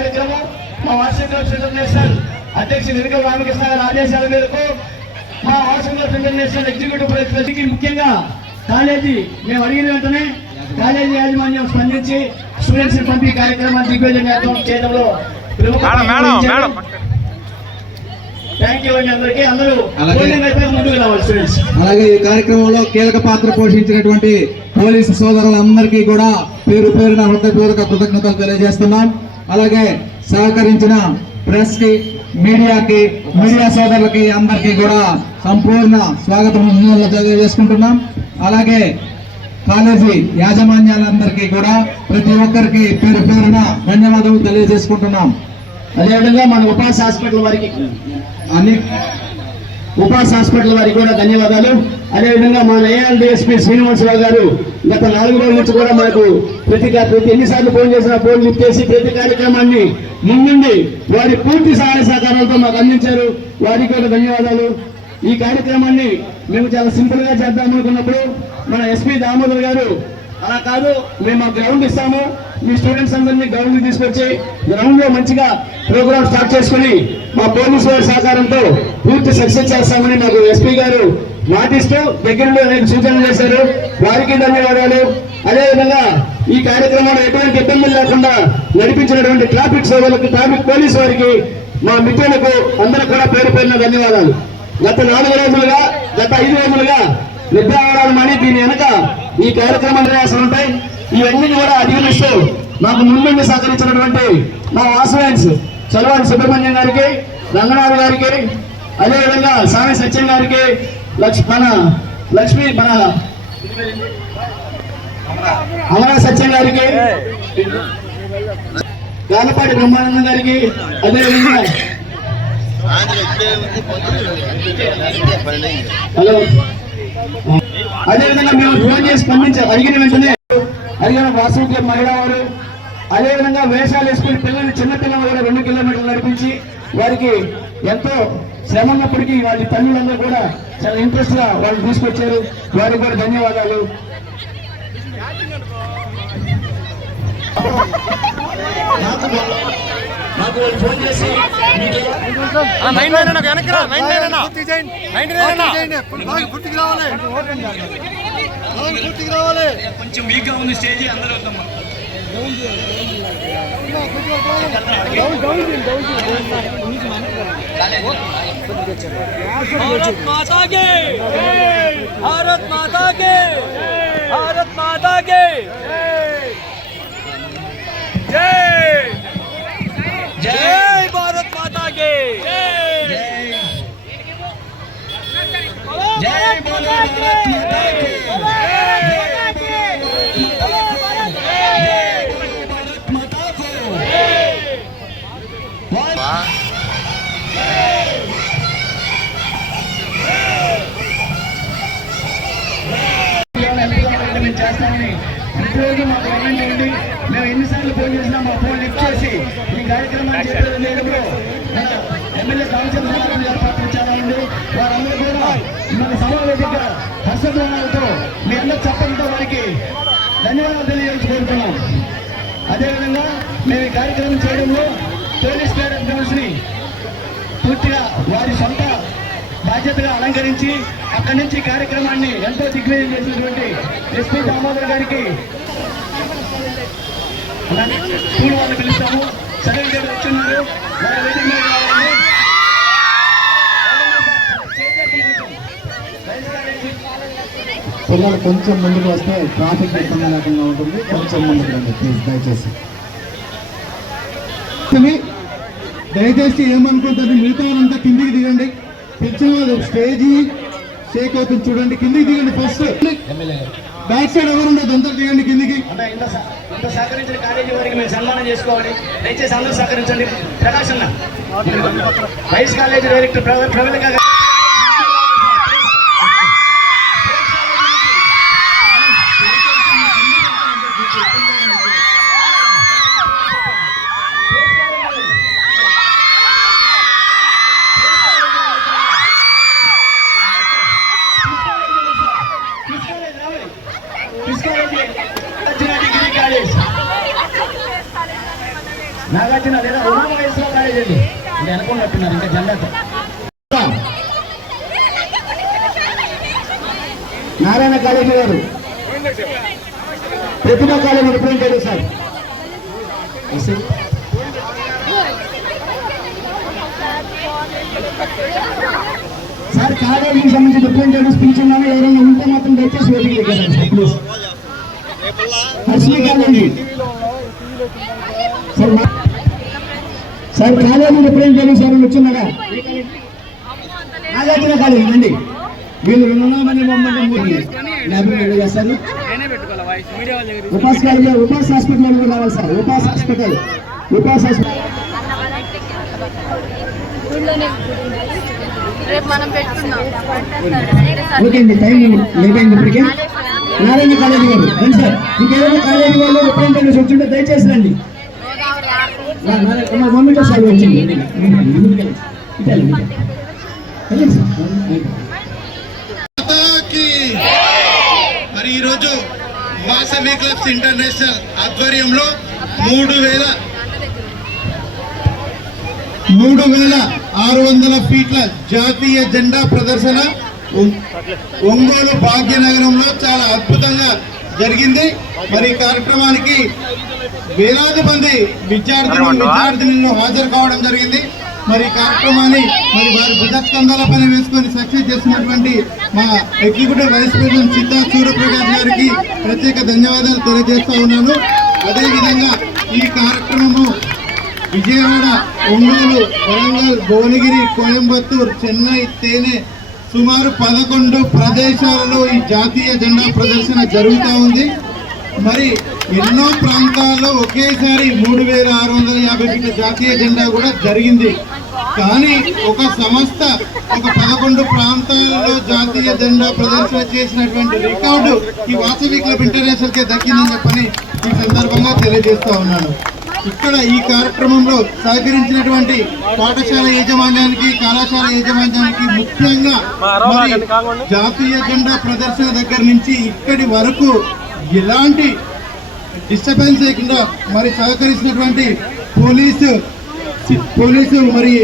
కార్యక్రమం మా club international అధ్యక్షులు వెనుక రామకృష్ణ గారి ఆదేశాల మేరకు మా ఇంటర్నేషనల్ ఎగ్జిక్యూటివ్ ముఖ్యంగా కాలేజీ మేము అడిగిన వెంటనే కాలేజీ యాజమాన్యం స్పందించి స్టూడెంట్స్ పంపి కార్యక్రమాన్ని దిగ్విజయం చేయడంలో అలాగే ఈ కార్యక్రమంలో కీలక పాత్ర పోషించినటువంటి పోలీసు సోదరులందరికీ కూడా పేరు పేరున హృదయపూర్వక కృతజ్ఞతలు తెలియజేస్తున్నాం. అలాగే సహకరించిన ప్రెస్కి మీడియాకి మీడియా సోదరులకి అందరికీ కూడా సంపూర్ణ స్వాగతం తెలియజేసుకుంటున్నాం. అలాగే కాలేజీ యాజమాన్యాలందరికీ కూడా ప్రతి ఒక్కరికి పేరు పేరున ధన్యవాదాలు తెలియజేసుకుంటున్నాం. అదేవిధంగా మన ఉపాస్ హాస్పిటల్ వారికి అన్ని ఉపాస్ హాస్పిటల్ వారికి కూడా ధన్యవాదాలు. అదేవిధంగా మన ఏఎల్డిఎస్పీ శ్రీనివాసరావు గారు గత నాలుగు రోజుల నుంచి కూడా మనకు ప్రతి ప్రతి ఎన్నిసార్లు ఫోన్ చేసినా ఫోన్ లిఫ్ట్ చేసి ప్రతి కార్యక్రమాన్ని ముందుండి వారి పూర్తి సహాయ సహకారాలతో మాకు అందించారు. వారికి కూడా ధన్యవాదాలు. ఈ కార్యక్రమాన్ని మేము చాలా సింపుల్గా చేద్దాం అనుకున్నప్పుడు మన ఎస్పీ దామోదర్ గారు అలా కాదు మేము గ్రౌండ్ ఇస్తాము. మీ స్టూడెంట్స్ అందరినీ గ్రౌండ్ తీసుకొచ్చి గ్రౌండ్లో మంచిగా ప్రోగ్రామ్ స్టార్ట్ చేసుకుని మా పోలీసు వారి సహకారంతో పూర్తి సక్సెస్ చేస్తామని మాకు ఎస్పీ గారు మాటిస్తూ దగ్గరలో అనేక సూచనలు చేశారు. వారికి ధన్యవాదాలు. అదేవిధంగా ఈ కార్యక్రమంలో ఎటువంటి ఇబ్బందులు లేకుండా నడిపించినటువంటి ట్రాఫిక్ సేవలకు ట్రాఫిక్ పోలీసు వారికి మా మిత్రులకు అందరూ కూడా పేరు పేరున ధన్యవాదాలు. గత నాలుగు రోజులుగా గత ఐదు రోజులుగా నిద్రావరాలు ఆడాలని దీని వెనక ఈ కార్యక్రమం నిర్యాసాలు ఉంటాయి. ఇవన్నీ కూడా అధిగమిస్తూ మాకు ముందుండి సహకరించినటువంటి మా వాసవెన్స్ చలవాడి సుబ్రహ్మణ్యం గారికి రంగనాథ్ గారికి అదేవిధంగా స్వామి సత్యం గారికి లక్ష్మి మన లక్ష్మి మన అమరా సత్యం గారికి గాలపాటి బ్రహ్మానందం గారికి అదేవిధంగా హలో. అదేవిధంగా మేము ఫోన్ చేసి స్పందించాం అడిగిన వెంటనే అడిగిన వాసవి క్లబ్ మహిళా వారు అదేవిధంగా వేషాలు వేసుకుని పిల్లల్ని చిన్న పిల్లలు కూడా రెండు కిలోమీటర్లు నడిపించి వారికి ఎంతో శ్రమ ఉన్నప్పటికీ వాళ్ళ తల్లులందరూ కూడా చాలా ఇంట్రెస్ట్గా వాళ్ళు తీసుకొచ్చారు. వారికి కూడా ధన్యవాదాలు. నాకు నాకు వాళ్ళు ఫోన్ చేసి మీకు నైన్ నైన్ అన్న వెనక్కి రా నైన్ నైన్ అన్న నైన్ నైన్ అన్న పూర్తికి రావాలి పూర్తికి రావాలి కొంచెం వీక్గా ఉంది స్టేజ్ అందరూ వద్దమ్మా भारत माता के भारत माता के भारत माता के जय जय भारत माता के। जय। जय भारत माता के కార్యక్రమాన్ని చేపట్టిన లేనప్పుడు మన ఎమ్మెల్యే రామచంద్రరావు గారి ఏర్పాటు చాలా వారందరూ కూడా మన సమావేశంగా హర్షధ్వానాలతో మీ అందరూ చెప్పడంతో వారికి ధన్యవాదాలు తెలియజేసుకుంటున్నాం అదేవిధంగా మేము ఈ కార్యక్రమం చేయడంలో పోలీస్ పేరెంట్ కౌన్సిల్ని పూర్తిగా వారి సొంత బాధ్యతగా అలంకరించి అక్కడి నుంచి కార్యక్రమాన్ని ఎంతో దిగ్విజయం చేసినటువంటి ఎస్పీ దామోదర్ గారికి అలాగే స్కూల్ పిలుస్తాము. పిల్లలు కొంచెం ముందుకు వస్తే ట్రాఫిక్ ఇబ్బంది లేకుండా ఉంటుంది. కొంచెం ముందుకు రండి ప్లీజ్ దయచేసి. దయచేసి ఏమనుకుంటుంది మిగతా వాళ్ళంతా కిందికి దిగండి. పిచ్చిన వాళ్ళు స్టేజీ షేక్ అవుతుంది చూడండి. కిందికి దిగండి ఫస్ట్. బ్యాక్ సైడ్ ఎవరు ఉండదు అంతా దిగండి కిందికి. అంటే ఇంత సహ- ఇంత సహకరించిన కాలేజీ వారికి మేము సన్మానం చేసుకోవాలి. దయచేసి అందరూ సహకరించండి. ప్రకాశ్ అన్న. వైస్ కాలేజీ డైరెక్టర్ ప్రవ- ప్రవీణ్ నాగార్జున డిగ్రీ కాలేజ్ నాగార్జున లేదా ఉన్న వయసులో కాలేజ్ అండి ఇంకా అనుకున్నట్టున్నారు ఇంకా జెండాతో నారాయణ కాలేజీ గారు. Pratibha college representative sir. Sir కాలేజీకి సంబంధించి రిప్రజెంటేటివ్ స్పీచ్ ఉన్నాను ఎవరైనా ఉంటే మాత్రం దయచేసి వెళ్ళి sir please sir college representative sir వచ్చిన్నారా Nagarjuna college రండి వీళ్ళు రెండు. మంది మమ్మల్ని మూడు యాభై చేస్తారు. ఉపాస్ కాలేజీ ఉపాస్ హాస్పిటల్ కూడా రావాలి sir. Upas hospital. Upas hospital. Okay అండి టైం లేట్ అయింది ఇప్పటికే. నారాయణ కాలేజీ వాళ్ళు. రండి సార్. ఇంకేదైనా కాలేజీ వాళ్ళు రిప్రజెంటేటివ్స్ వచ్చింటే దయచేసి రండి. గోదావరి ఆర్డర్ నా- నా- మమ్మీతో సార్ వచ్చింది. మరి ఈరోజు వాసవి క్లబ్స్ ఇంటర్నేషనల్ ఆధ్వర్యంలో మూడు వేల మూడు వేల ఆరు వందల ఫీట్ల జాతీయ జెండా ప్రదర్శన ఒంగోలు భాగ్యనగరంలో చాలా అద్భుతంగా జరిగింది. మరి కార్యక్రమానికి వేలాది మంది విద్యార్థులు విద్యార్థినులు హాజరు కావడం జరిగింది. మరి కార్యక్రమాన్ని మరి వారి భుజస్కంధాల పైన వేసుకొని సక్సెస్ చేసినటువంటి మా executive vice president Siddha Suryaprakash గారికి ప్రత్యేక ధన్యవాదాలు తెలియజేస్తా ఉన్నాను. అదేవిధంగా ఈ కార్యక్రమము విజయవాడ ఒంగోలు వరంగల్ భువనగిరి కోయంబత్తూర్ చెన్నై తేనె సుమారు పదకొండు ప్రదేశాలలో ఈ జాతీయ జెండా ప్రదర్శన జరుగుతూ ఉంది. మరి ఎన్నో ప్రాంతాల్లో ఒకేసారి మూడు వేల ఆరు వందల యాభై ఫీట్ల జాతీయ జెండా కూడా జరిగింది. కానీ ఒక సంస్థ ఒక పదకొండు ప్రాంతాలలో జాతీయ జెండా ప్రదర్శన చేసినటువంటి రికార్డు ఈ వాసవి క్లబ్ ఇంటర్నేషనల్కే దక్కిందని చెప్పని ఈ సందర్భంగా తెలియజేస్తా ఉన్నాను. ఇక్కడ ఈ కార్యక్రమంలో సహకరించినటువంటి పాఠశాల యాజమాన్యానికి కళాశాల యాజమాన్యానికి ముఖ్యంగా మరి జాతీయ జెండా ప్రదర్శన దగ్గర నుంచి ఇక్కడి వరకు ఎలాంటి డిస్టర్బెన్స్ చేయకుండా మరి సహకరించినటువంటి పోలీసు పోలీసు మరి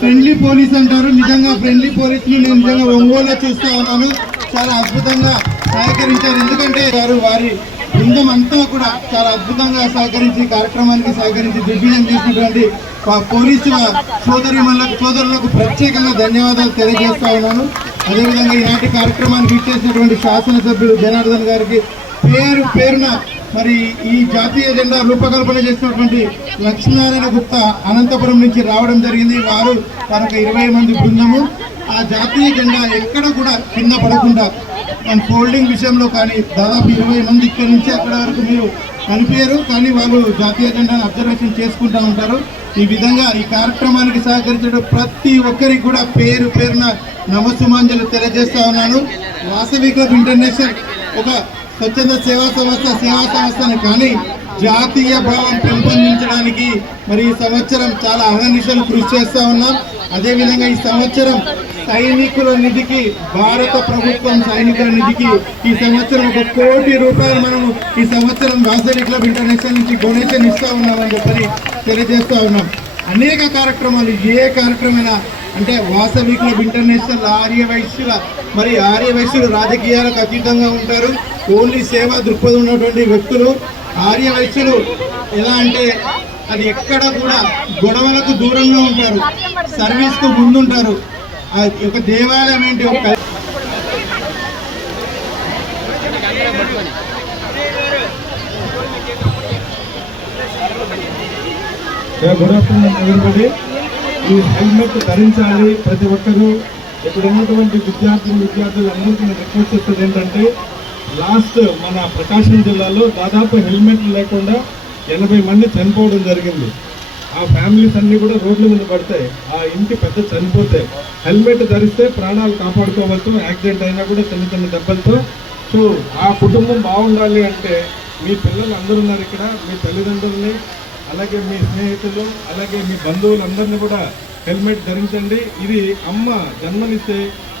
ఫ్రెండ్లీ పోలీస్ అంటారు. నిజంగా ఫ్రెండ్లీ పోలీసులు నేను నిజంగా ఒంగోలులో చూస్తూ ఉన్నాను. చాలా అద్భుతంగా సహకరించారు. ఎందుకంటే వారు వారి బృందం అంతా కూడా చాలా అద్భుతంగా సహకరించి కార్యక్రమానికి సహకరించి దిగ్విజయం చేసినటువంటి పా- పోలీసు సోదరి సోదరులకు ప్రత్యేకంగా ధన్యవాదాలు తెలియజేస్తా ఉన్నాను. అదేవిధంగా ఈనాటి కార్యక్రమానికి ఇచ్చేసినటువంటి శాసనసభ్యులు జనార్దన్ గారికి పేరు పేరున మరి ఈ జాతీయ జెండా రూపకల్పన చేసినటువంటి లక్ష్మీనారాయణ గుప్తా అనంతపురం నుంచి రావడం జరిగింది. వారు తనకు ఇరవై మంది బృందము. ఆ జాతీయ జెండా ఎక్కడ కూడా కింద పడకుండా అండ్ ఫోల్డింగ్ విషయంలో కానీ దాదాపు ఇరవై మంది ఇక్కడ నుంచి అక్కడ వరకు మీరు కనిపించరు. కానీ వాళ్ళు జాతీయ జెండాను అబ్జర్వేషన్ చేసుకుంటూ ఉంటారు. ఈ విధంగా ఈ కార్యక్రమానికి సహకరించడం ప్రతి ఒక్కరికి కూడా పేరు పేరున నమస్సుమాంజలు తెలియజేస్తూ ఉన్నాను. వాసవి క్లబ్ ఇంటర్నేషనల్ ఒక స్వచ్ఛంద సేవా సంస్థ సేవా సంస్థను కానీ జాతీయ భావం పెంపొందించడానికి మరి ఈ సంవత్సరం చాలా అహర్నిశలు కృషి చేస్తూ ఉన్నాం. అదేవిధంగా ఈ సంవత్సరం సైనికుల నిధికి భారత ప్రభుత్వం సైనికుల నిధికి ఈ సంవత్సరం ఒక కోటి రూపాయలు మనము ఈ సంవత్సరం రాజధాని క్లబ్ ఇంటర్నేషనల్ నుంచి డొనేషన్ ఇస్తా ఉన్నామని చెప్పని తెలియజేస్తా ఉన్నాం. అనేక కార్యక్రమాలు ఏ కార్యక్రమైనా అంటే వాసవి క్లబ్ ఇంటర్నేషనల్ ఆర్య వైశ్యుల మరి ఆర్య వైశ్యులు రాజకీయాలకు అతీతంగా ఉంటారు. ఓన్లీ సేవా దృక్పథం ఉన్నటువంటి వ్యక్తులు ఆర్య వైశ్యులు ఎలా అంటే అది ఎక్కడ కూడా గొడవలకు దూరంగా ఉంటారు. సర్వీస్కు ముందుంటారు. ఆ ఒక దేవాలయం ఏంటి? ఒక గుడ్ ఆఫ్టర్నూన్ ఎవరిబడి ఈ హెల్మెట్ ధరించాలి. ప్రతి ఒక్కరూ ఇక్కడ ఉన్నటువంటి విద్యార్థులు విద్యార్థులు అందరికీ నేను రిక్వెస్ట్ చేస్తుంది ఏంటంటే లాస్ట్ మన ప్రకాశం జిల్లాలో దాదాపు హెల్మెట్ లేకుండా ఎనభై మంది చనిపోవడం జరిగింది. ఆ ఫ్యామిలీస్ అన్ని కూడా రోడ్ల మీద పడతాయి ఆ ఇంటి పెద్ద చనిపోతాయి హెల్మెట్ ధరిస్తే ప్రాణాలు కాపాడుకోవచ్చు యాక్సిడెంట్ అయినా కూడా చిన్న చిన్న దెబ్బలతో. సో ఆ కుటుంబం బాగుండాలి అంటే మీ పిల్లలు అందరూ ఉన్నారు ఇక్కడ మీ తల్లిదండ్రుల్ని అలాగే మీ స్నేహితులు అలాగే మీ బంధువులందరినీ కూడా హెల్మెట్ ధరించండి. ఇది అమ్మ జన్మనిస్తే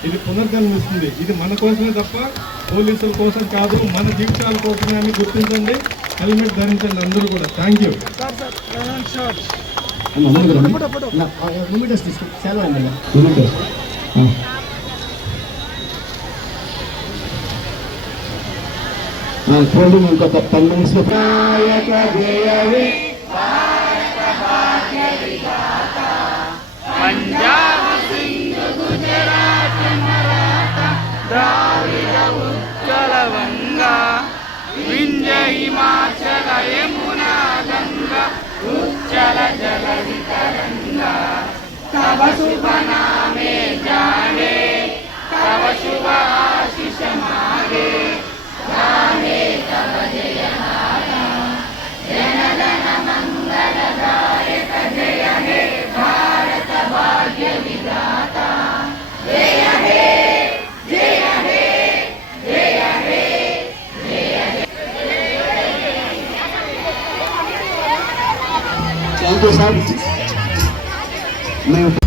ఇది పునర్జన్మిస్తుంది. ఇది మన కోసమే తప్ప పోలీసుల కోసం కాదు మన జీవితాల కోసమే అని గుర్తించండి. హెల్మెట్ ధరించండి అందరూ కూడా. థ్యాంక్ యూ ఫోల్డింగ్ ఇంకొక టెన్ మినిట్స్ హిమాచల యమునా గంగా ఉచ్చల జల వితరంగా తవ శుభ నామే జానే తవ శుభ మేము